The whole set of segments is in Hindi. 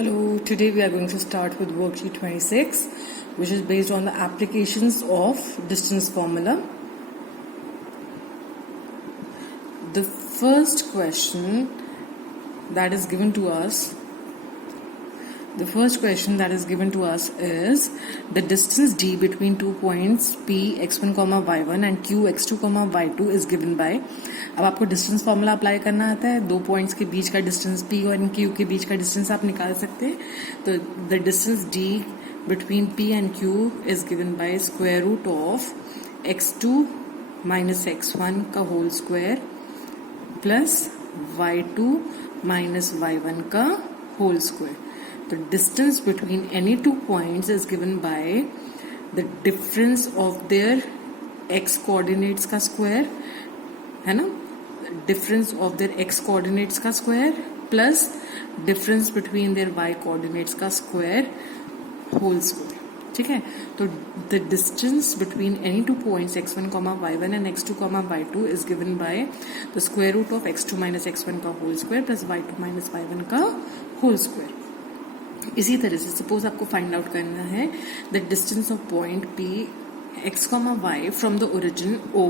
Hello, today we are going to start with worksheet 26, which is based on the applications of distance formula. The first question that is given to us is the distance d between 2 points p x1, y1 and q x2, y2 is given by. अब आपको डिस्टेंस फॉर्मूला अप्लाई करना आता है. दो पॉइंट्स के बीच का डिस्टेंस p और q के बीच का डिस्टेंस आप निकाल सकते हैं. तो the distance d between p and q is given by square root of x2 minus x1 का whole square plus y2 minus y1 का whole square. The distance between any two points is given by the difference of their x coordinates का square, है ना, difference of their x coordinates का square plus difference between their y coordinates का square whole square. ठीक है. तो the distance between any two points x1, y1 and x2, y2 is given by the square root of x2 minus x1 का whole square plus y2 minus y1 का whole square. इसी तरह से सपोज आपको फाइंड आउट करना है the distance of point P x comma y from the origin O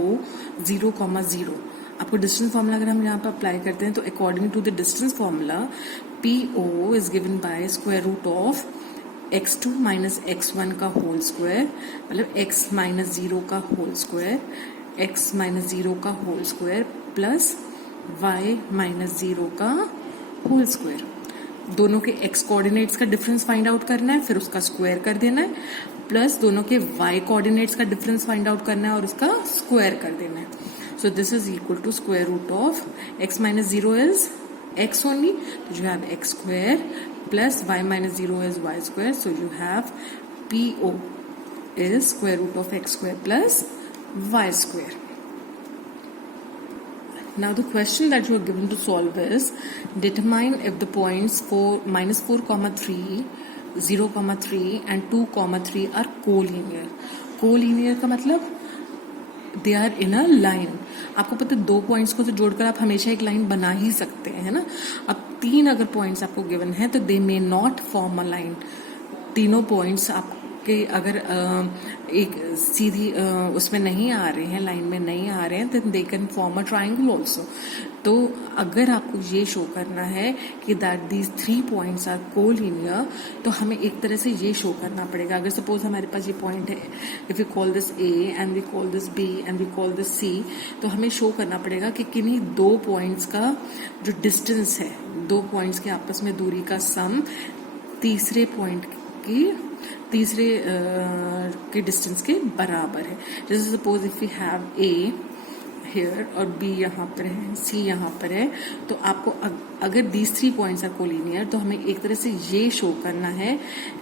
0,0. आपको डिस्टेंस फॉर्मूला अगर हम यहाँ पर अप्लाई करते हैं तो according to the distance formula P O is given by square root of x2 minus x1 का होल स्क्वायर, मतलब x माइनस 0 का होल स्क्वायर, x माइनस 0 का whole square plus y minus 0 का होल स्क्वायर. दोनों के x कोऑर्डिनेट्स का डिफरेंस फाइंड आउट करना है, फिर उसका स्क्वायर कर देना है, प्लस दोनों के y कोऑर्डिनेट्स का डिफरेंस फाइंड आउट करना है और उसका स्क्वायर कर देना है. So this is equal to square root of x minus 0 is x only, तो you have x square plus y minus 0 is y square. So you have PO is square root of x square plus y square. Now the question that you are given to solve is determine if the points minus 4, 3, 0, 3 and 2, 3 are collinear. Collinear का मतलब they are in a line. आपको पता है दो पॉइंट्स को तो जोड़कर आप हमेशा एक लाइन बना ही सकते हैं, है ना. अब तीन अगर पॉइंट्स आपको गिवन है तो they may not form a line. तीनों पॉइंट्स आपके अगर एक सीधी उसमें नहीं आ रहे हैं, लाइन में नहीं आ रहे हैं, then they can form a triangle also. तो अगर आपको ये शो करना है कि that these three points are collinear, तो हमें एक तरह से ये शो करना पड़ेगा. अगर सपोज हमारे पास ये पॉइंट है, if you call this A and we call this B and we call this C, तो हमें शो करना पड़ेगा कि किन्हीं दो पॉइंट्स का जो डिस्टेंस है, दो पॉइंट्स के आपस में दूरी का सम तीसरे पॉइंट के डिस्टेंस के बराबर है. जैसे suppose if you have a here और बी यहाँ पर है, सी यहाँ पर है, तो आपको अगर these three points are collinear तो हमें एक तरह से ये शो करना है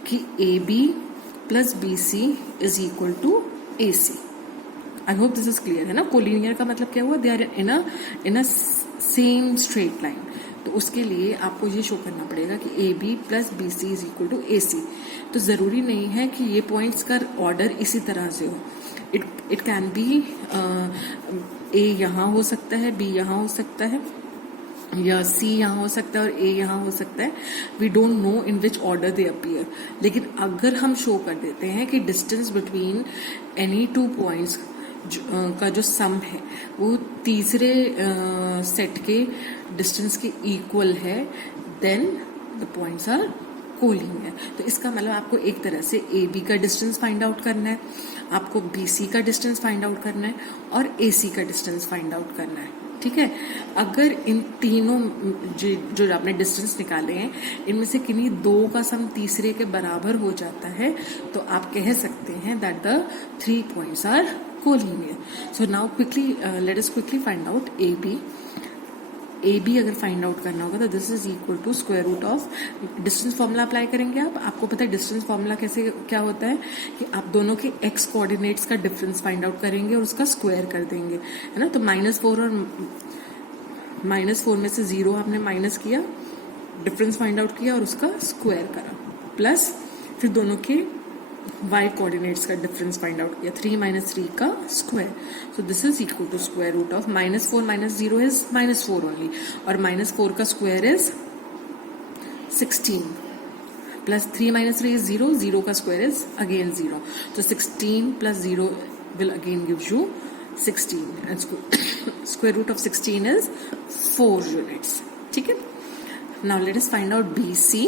कि A B plus B C is equal to A C. I hope this is clear, है ना. कोलिनियर का मतलब क्या हुआ, they are in a same straight line. तो उसके लिए आपको ये शो करना पड़ेगा कि A B plus B C is equal to A C. तो जरूरी नहीं है कि ये पॉइंट्स का ऑर्डर इसी तरह से हो. इट कैन बी ए यहाँ हो सकता है, बी यहाँ हो सकता है, या सी यहाँ हो सकता है और ए यहाँ हो सकता है. We don't know in which order they appear. लेकिन अगर हम शो कर देते हैं कि distance between any two points का जो सम है वो तीसरे सेट के डिस्टेंस के इक्वल है, then the points are collinear. तो इसका मतलब आपको एक तरह से ए बी का डिस्टेंस फाइंड आउट करना है, आपको बी सी का डिस्टेंस फाइंड आउट करना है और ए सी का डिस्टेंस फाइंड आउट करना है. ठीक है. अगर इन तीनों जो आपने डिस्टेंस निकाले हैं इनमें से किन्हीं दो का सम तीसरे के बराबर हो जाता है तो आप कह सकते हैं that the three points are collinear. So now quickly let us quickly find out A B. A B अगर फाइंड आउट करना होगा तो this is equal to square root of distance formula apply करेंगे. आपको पता है डिस्टेंस फॉर्मूला कैसे क्या होता है कि आप दोनों के एक्स कोऑर्डिनेट्स का डिफरेंस फाइंड आउट करेंगे और उसका स्क्वायर कर देंगे, है ना. तो -4 और -4 में से 0 आपने माइनस किया, डिफरेंस फाइंड आउट किया और उसका स्क्वायर करा, प्लस फिर दोनों के y कोऑर्डिनेट्स का डिफरेंस फाइंड आउट किया, 3 माइनस 3 का square. So this is equal to square root of -4 minus 0 is -4 only, और -4 का square is 16. Plus 3 minus 3 is 0, 0 का स्क्वायर इज अगेन 0, तो 16 plus 0 will again give you 16 and square root of 16 is 4 units. ठीक है. Now let us find out BC.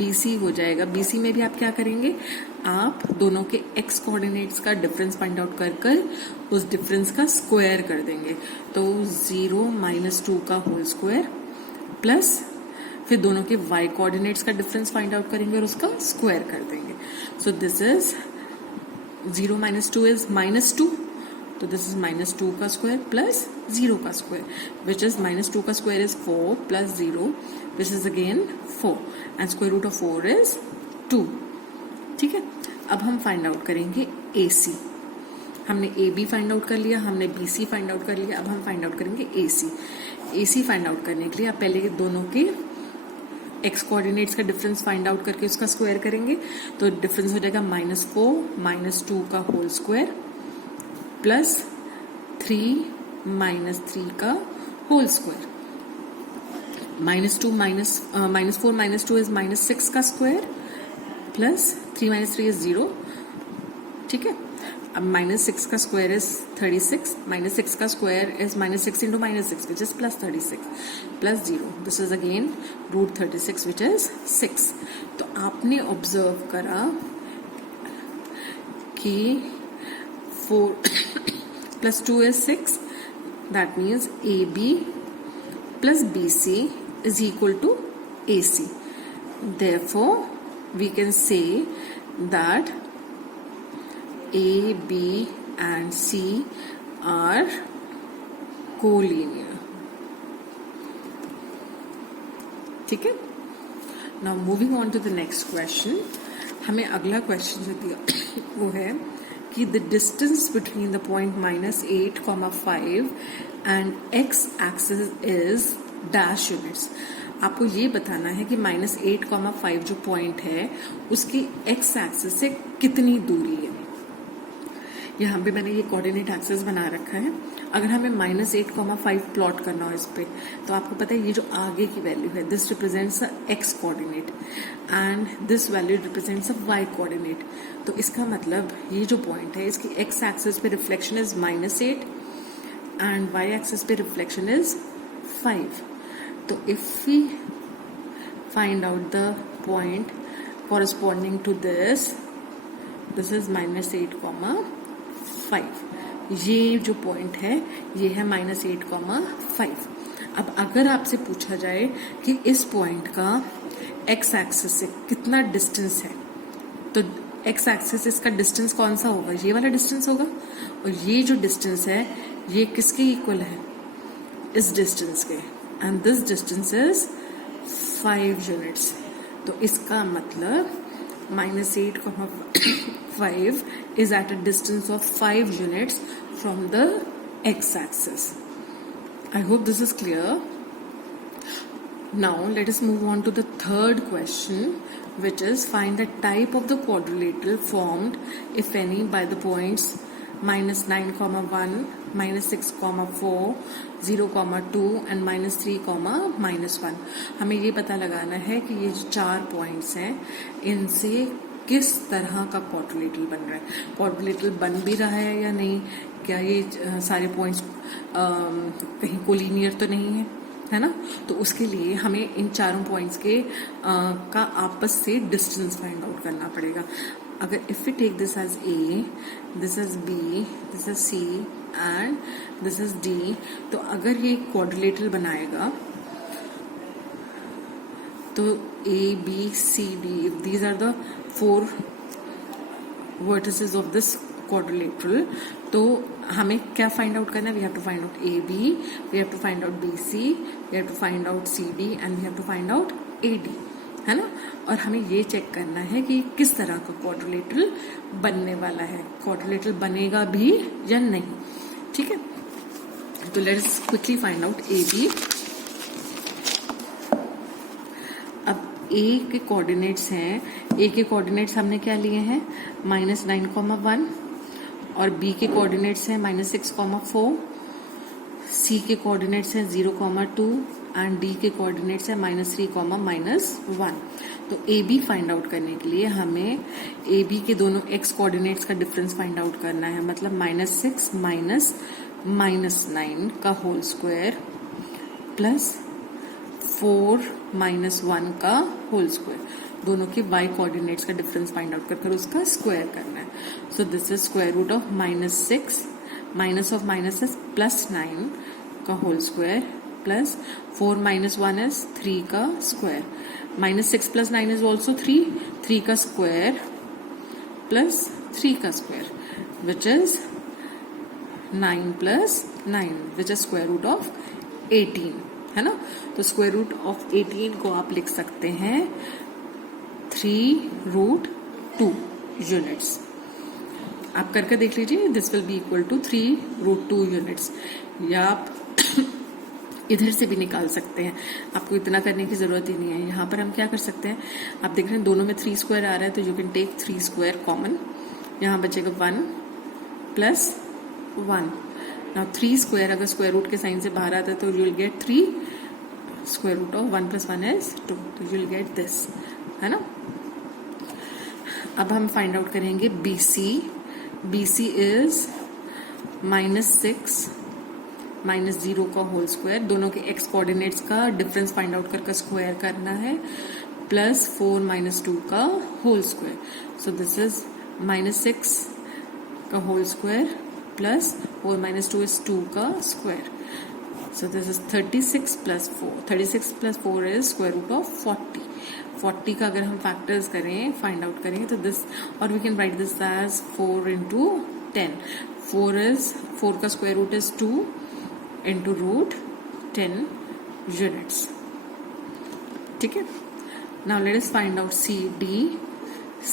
BC हो जाएगा. BC में भी आप क्या करेंगे, आप दोनों के x कोऑर्डिनेट्स का डिफरेंस फाइंड आउट कर कर उस डिफरेंस का स्क्वायर कर देंगे. तो 0 माइनस 2 का होल स्क्वायर प्लस फिर दोनों के y कोऑर्डिनेट्स का डिफरेंस फाइंड आउट करेंगे और उसका स्क्वायर कर देंगे. सो this is 0 minus 2 is minus 2, तो this is minus 2 का स्क्वायर प्लस 0 का स्क्वायर, which is minus 2 का square is 4 plus 0, which is again 4, and square root of 4 is 2. ठीक है. अब हम फाइंड आउट करेंगे AC. हमने AB फाइंड आउट कर लिया, हमने BC फाइंड आउट कर लिया, अब हम फाइंड आउट करेंगे AC. AC फाइंड आउट करने के लिए आप पहले दोनों के x कोऑर्डिनेट्स का डिफरेंस फाइंड आउट करके उसका स्क्वायर करेंगे. तो डिफरेंस हो जाएगा -4 माइनस 2 का होल स्क्वायर प्लस 3 माइनस 3 का whole square. -2 minus 4 minus 2 is -6 का स्क्वायर प्लस 3 माइनस 3 इज 0. ठीक है. अब -6 का स्क्वायर इज 36, -6 का square is -6 into -6 which is plus 36 plus 0. This is again root 36 which is 6. तो आपने ऑब्जर्व करा कि 4 plus 2 is 6. That means AB plus BC is equal to AC. Therefore, we can say that A, B and C are collinear. ठीक है. Now moving on to the next question. हमें अगला क्वेश्चन जो दिया वो है कि the distance between the point -8, 5 and x axis is dash units. आपको ये बताना है कि -8, 5 जो पॉइंट है उसकी x एक्सिस से कितनी दूरी है. यहाँ पे मैंने ये कोऑर्डिनेट एक्सिस बना रखा है. अगर हमें -8, 5 प्लॉट करना हो इस पे, तो आपको पता है ये जो आगे की वैल्यू है this represents a x coordinate and this value represents a y coordinate. तो इसका मतलब ये जो पॉइंट है इसकी x एक्सिस पे reflection is -8 and y axis पे रिफ्लेक्शन इज 5. तो if we find out the point corresponding to this is -8, 5. ये जो पॉइंट है ये है -8, 5. अब अगर आपसे पूछा जाए कि इस पॉइंट का x एक्सिस से कितना डिस्टेंस है, तो x एक्सिस इसका डिस्टेंस कौन सा होगा, ये वाला डिस्टेंस होगा. और ये जो डिस्टेंस है ये किसके इक्वल है, इस डिस्टेंस के, and this distance is 5 units. तो इसका मतलब -8, 5 is at a distance of 5 units from the x-axis. I hope this is clear. Now let us move on to the third question, which is find the type of the quadrilateral formed, if any, by the points -9, 1, -6, 4, 0, 2 and -3, -1. हमें ये पता लगाना है कि ये जो 4 पॉइंट्स हैं इनसे किस तरह का क्वाड्रिलेटरल बन रहा है. क्वाड्रिलेटरल बन भी रहा है या नहीं, क्या ये सारे पॉइंट्स कहीं कोलिनियर तो नहीं है, है ना. तो उसके लिए हमें इन चारों पॉइंट्स के का आपस से डिस्टेंस फाइंड आउट करना पड़ेगा. अगर if we take this as A, this is B, this is C and this is D, तो अगर ये क्वाड्रिलेटरल बनाएगा तो A, B, C, D, if these are the 4 vertices of this quadrilateral, तो हमें क्या फाइंड आउट करना है, we have to find out AB, we have to find out BC, we have to find out CD and we have to find out AD, है ना. और हमें ये चेक करना है कि किस तरह का क्वाड्रिलेटरल बनने वाला है, क्वाड्रिलेटरल बनेगा भी या नहीं. ठीक है. तो let's quickly find out AB. ए के कोऑर्डिनेट्स हैं, ए के कोऑर्डिनेट्स हमने क्या लिए हैं, -9, 1, और बी के कोऑर्डिनेट्स हैं -6, 4, सी के कोऑर्डिनेट्स हैं 0, 2 एंड डी के कोऑर्डिनेट्स है -3, -1। तो ए बी फाइंड आउट करने के लिए हमें ए बी के दोनों एक्स कोऑर्डिनेट्स का डिफरेंस फाइंड आउट करना है, मतलब -6 माइनस -9 का होल स्क्वायर प्लस 4 -1 का होल स्क्वायर। दोनों के y कोऑर्डिनेट्स का डिफरेंस फाइंड आउट कर उसका स्क्वायर करना है। So this is square root of -6 minus of minus is +9 का होल स्क्वायर प्लस 4 - 1 इज 3 का स्क्वायर, -6 + 9 इज ऑल्सो 3 का स्क्वायर प्लस 3 का square which is 9 + 9 which is square root of 18, है ना। तो स्क्वायर रूट ऑफ 18 को आप लिख सकते हैं 3√2 यूनिट्स। आप करके देख लीजिए, this will be equal to 3√2 units, या आप इधर से भी निकाल सकते हैं, आपको इतना करने की जरूरत ही नहीं है। यहाँ पर हम क्या कर सकते हैं, आप देख रहे हैं दोनों में 3 स्क्वायर आ रहा है, तो you can take 3 square common, यहाँ बचेगा 1 + 1। नाउ 3 स्क्वायर अगर स्क्वायर रूट के साइन से बाहर आता है तो you will get 3, square root of 1 + 1 is 2, तो यू विल गेट दिस, है ना। अब हम फाइंड आउट करेंगे BC। BC इज -6 -0 का होल स्क्वायर, दोनों के x कोऑर्डिनेट्स का डिफरेंस फाइंड आउट करके स्क्वायर करना है, प्लस 4 - 2 का whole square. So this is -6 का होल स्क्वायर प्लस 4 - 2 इज 2 का square. So this is 36 + 4, 36 + 4 is square root of 40। 40 का अगर हम फैक्टर्स करें, फाइंड आउट करें, तो दिस, और we can write this as 4 × 10। 4 का स्क्वायर रूट इज 2 × √10 यूनिट्स, ठीक है। Now let us find out CD।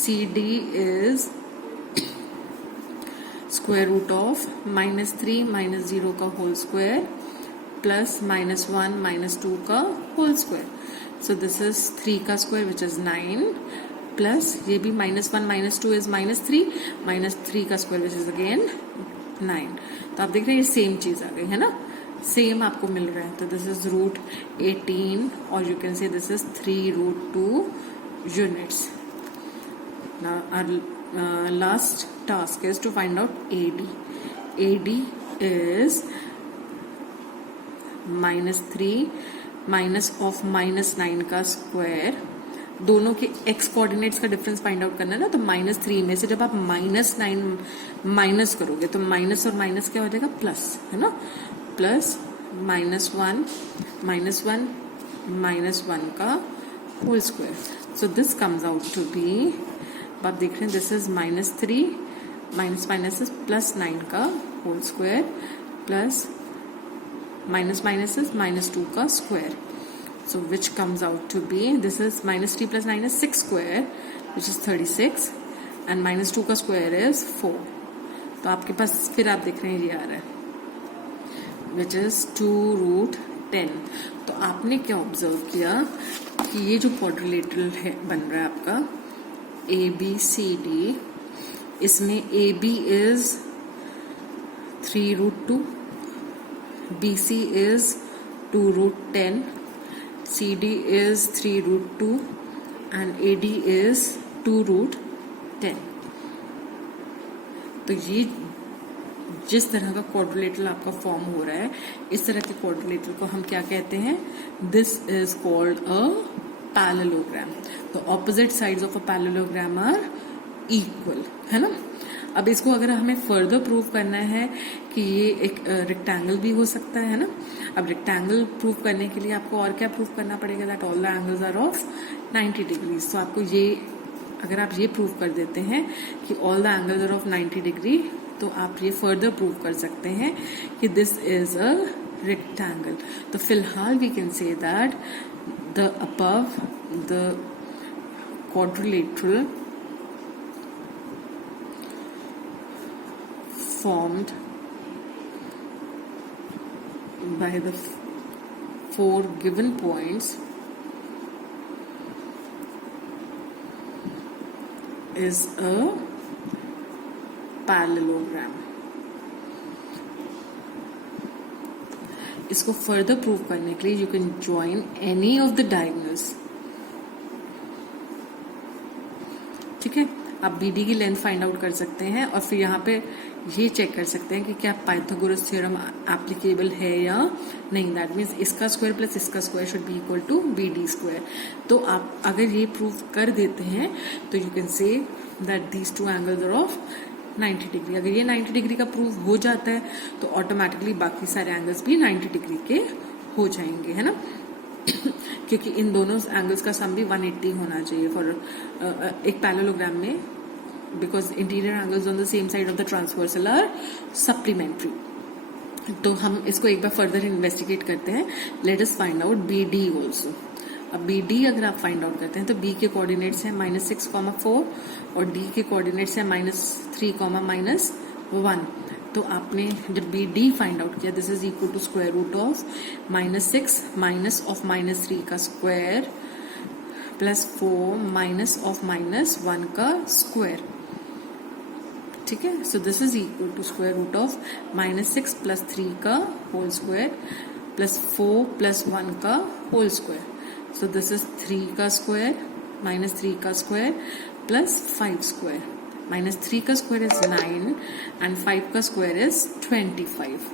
CD is square root of -3 - 0 का होल स्क्वायर प्लस -1 - 2 का whole square. So this is 3 का स्क्वायर विच इज 9 प्लस ये भी -1 - 2 इज -3, -3 का स्क्वायर विच इज अगेन 9। तो आप देख रहे हैं ये सेम चीज आ गई, है ना, सेम आपको मिल रहा है। तो दिस इज √18 और यू कैन से this is 3√2 units. Now our last task is to find out AD. AD is -3 minus of -9 का स्क्वायर, दोनों के x कोऑर्डिनेट्स का डिफरेंस फाइंड आउट करना है ना। तो -3 में से जब आप -9 माइनस करोगे तो माइनस और माइनस क्या हो जाएगा, प्लस, है ना, प्लस -1 का whole square. So this comes out to be, आप देख रहे हैं दिस इज -3 माइनस इज +9 का whole square plus minus is -2 का square. So which comes out to be, this is -3 + 9 is 6 square which is 36 and -2 का स्क्वायर is 4। तो आपके पास फिर आप देख रहे हैं ये आ रहा है which is 2√10। तो आपने क्या ऑब्जर्व किया कि ये जो क्वाड्रिलेटरल है बन रहा है आपका ABCD, इसमें AB is 3√2, BC is 2√10, CD is 3√2 and AD is 2√10। तो ये जिस तरह का क्वाड्रिलेटरल आपका फॉर्म हो रहा है, इस तरह के क्वाड्रिलेटरल को हम क्या कहते हैं, this is called a parallelogram. तो opposite sides of a parallelogram are equal, है ना। अब इसको अगर हमें फर्दर प्रूव करना है कि ये एक रेक्टेंगल भी हो सकता है ना। अब रेक्टेंगल प्रूव करने के लिए आपको और क्या प्रूव करना पड़ेगा, that all the angles are of 90 degrees. तो आपको ये, अगर आप ये प्रूव कर देते हैं कि all the angles are of 90 degree, तो आप ये फर्दर प्रूव कर सकते हैं कि दिस इज अ रेक्टेंगल। तो फिलहाल we can say that the above the quadrilateral formed by the 4 given points is a parallelogram. इसको फर्दर प्रूव करने के लिए you can join any of the diagonals. ठीक है, आप BD की लेंथ फाइंड आउट कर सकते हैं और फिर यहाँ पे ये चेक कर सकते हैं कि क्या पाइथागोरस थ्योरम एप्लीकेबल है या नहीं। दैट मीन्स इसका स्क्वायर प्लस इसका square should be equal to BD square. तो आप अगर ये प्रूव कर देते हैं तो you can say that these two angles are of 90 degree. अगर ये 90 डिग्री का प्रूव हो जाता है तो ऑटोमेटिकली बाकी सारे एंगल्स भी 90 डिग्री के हो जाएंगे, है ना। क्योंकि इन दोनों एंगल्स का सम भी 180 होना चाहिए फॉर एक पैरेललोग्राम में, because interior angles on the same side of the transversal are supplementary. तो हम इसको एक बार फर्दर इन्वेस्टिगेट करते हैं। Let us find out BD also. अब BD अगर आप फाइंड आउट करते हैं तो B के कोऑर्डिनेट्स हैं -6,4 और D के कोऑर्डिनेट्स हैं -3, -1। तो आपने जब BD फाइंड आउट किया, this is equal to square root of -6 minus of -3 का स्क्वायर प्लस 4 माइनस ऑफ -1 का स्क्वायर। ठीक है, so this is equal to square root of -6 plus 3 का होल स्क्वायर प्लस 4 प्लस 1 का whole square. So this is 3 का स्क्वायर -3 का स्क्वायर प्लस 5 स्क्वायर। -3 का स्क्वायर इज 9 एंड 5 का square is 25।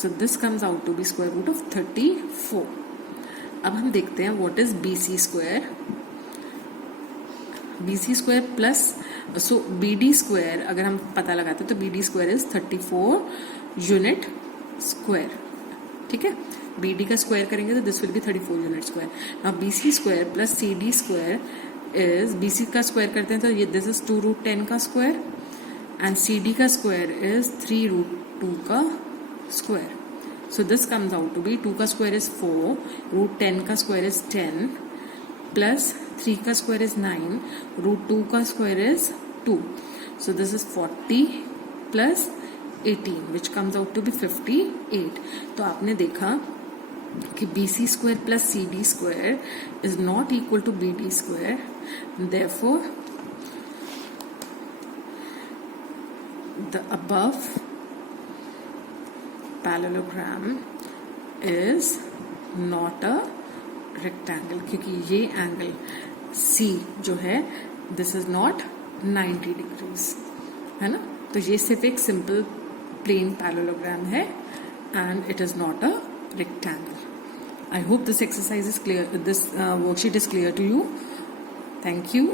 So this comes out to be square root of 34। अब हम देखते हैं what is BC square. BC square plus so BD square अगर हम पता लगाते हैं तो BD square is 34 unit square. ठीक है, BD का स्क्वायर करेंगे तो this will be 34 unit square. Now BC square plus CD square is, BC का स्क्वायर करते हैं तो ये दिस इज 2 रूट 10 का स्क्वायर एंड CD का स्क्वायर इज 3 रूट 2 का square. So this comes out to be 2 का स्क्वायर इज 4, रूट 10 का स्क्वायर इज 10 प्लस 3 का स्क्वायर इज 9, रूट 2 का square is 2। So this is 40 plus 18 which comes out to be 58। तो आपने देखा कि BC square plus CD square is not equal to BD square, therefore the above parallelogram is not a rectangle, क्योंकि ये एंगल C जो है दिस इज नॉट 90 डिग्रीज, है ना। तो ये सिर्फ एक सिंपल प्लेन पैरेललोग्राम है and it is not a rectangle. I hope this exercise is clear, this worksheet is clear to you. Thank you.